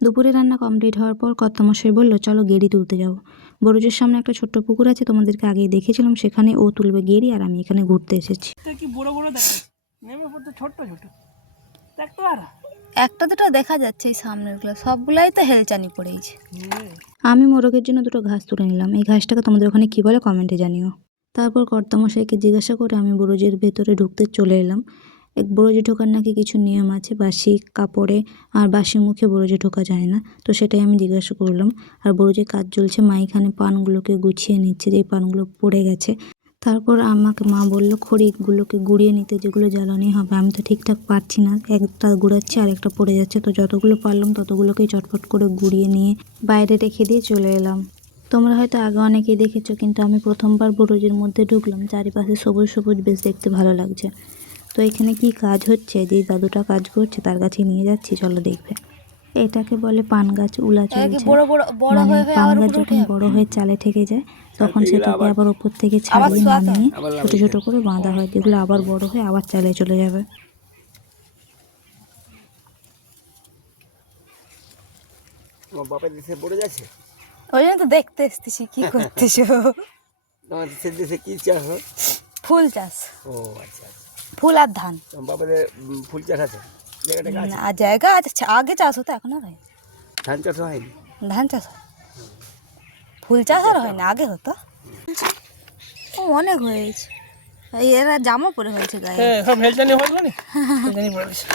দুপুরে রান্না কমপ্লিট হওয়ার পর কর্তামশাই বলল চলো গেড়ি তুলতে যাবো। বরজের সামনে একটা ছোট্ট পুকুর আছে, তোমাদেরকে আগেই দেখেছিলাম, সেখানে ও তুলবে গেড়ি আর আমি এখানে ঘুরতে এসেছি। কি বড় বড় দেখাচ্ছে, নেমে পড়তে ছোট ছোট দেখ তো। আর একটা দুটো দেখা যাচ্ছে এই সামনেরগুলো, সবগুলাই তো হেলচানি পড়েছে। আমি মোরগের জন্য দুটো ঘাস তুলে নিলাম। এই ঘাসটাকে তোমাদের ওখানে কী বলে কমেন্টে জানিও। তারপর কর্তামশাইকে জিজ্ঞাসা করে আমি বরজের ভেতরে ঢুকতে চলে এলাম। এক বরজে ঢোকার নাকি কিছু নিয়ম আছে, বাসি কাপড়ে আর বাসি মুখে বরজে ঢোকা যায় না, তো সেটাই আমি জিজ্ঞাসা করলাম। আর বরজে কাজ চলছে, মা এখানে পানগুলোকে গুছিয়ে নিচ্ছে, যে পানগুলো পড়ে গেছে। তারপর আমাকে মা বলল খড়িগুলোকে গুঁড়িয়ে নিতে, যেগুলো জ্বালানি হবে। আমি তো ঠিকঠাক পারছি না, একটা গুঁড়াচ্ছি আর একটা পড়ে যাচ্ছে, তো যতগুলো পারলাম ততগুলোকেই চটপট করে গুঁড়িয়ে নিয়ে বাইরে রেখে দিয়ে চলে এলাম। তোমরা হয়তো আগে অনেকেই দেখেছো, কিন্তু আমি প্রথমবার বরজের মধ্যে ঢুকলাম। চারিপাশে সবুজ সবুজ, বেশ দেখতে ভালো লাগছে। তো এখানে কি কাজ হচ্ছে, যে দাদুটা কাজ করছে তার কাছে নিয়ে যাচ্ছি, চলো দেখবে। এটাকে বলে পান গাছ উলা চলছে, মানে পান গাছ যখন বড় হয়ে চালে ঠেকে যায় তখন সেটাকে আবার ওপর থেকে ছাড়িয়ে নামিয়ে ছোট ছোট করে বাঁধা হয়, যেগুলো আবার বড় হয়ে আবার চালে চলে যাবে। তোমার বাপের দেশে পড়ে যাচ্ছে, ওই জন্য তো দেখতে এসতেছি কি করতেছো। তোমার দেশে কি চাষ হয়? ফুল চাষ। ও আচ্ছা আচ্ছা, ফুল আর ধান। তোমার বাপের ফুল চাষ আছে, জায়গাটা আছে? আর জায়গা আছে, আগে চাষ হতো, এখন আর হয় না। ধান চাষ হয়নি? ধান চাষ হয়, ফুল চাষ আর হয় না, আগে হতো। ও অনেক হয়েছে, এরা জামা পরে হয়েছে গায়ে। সব হেলচানি হয়ে গেল না, হেলচানি পড়ে গেছে।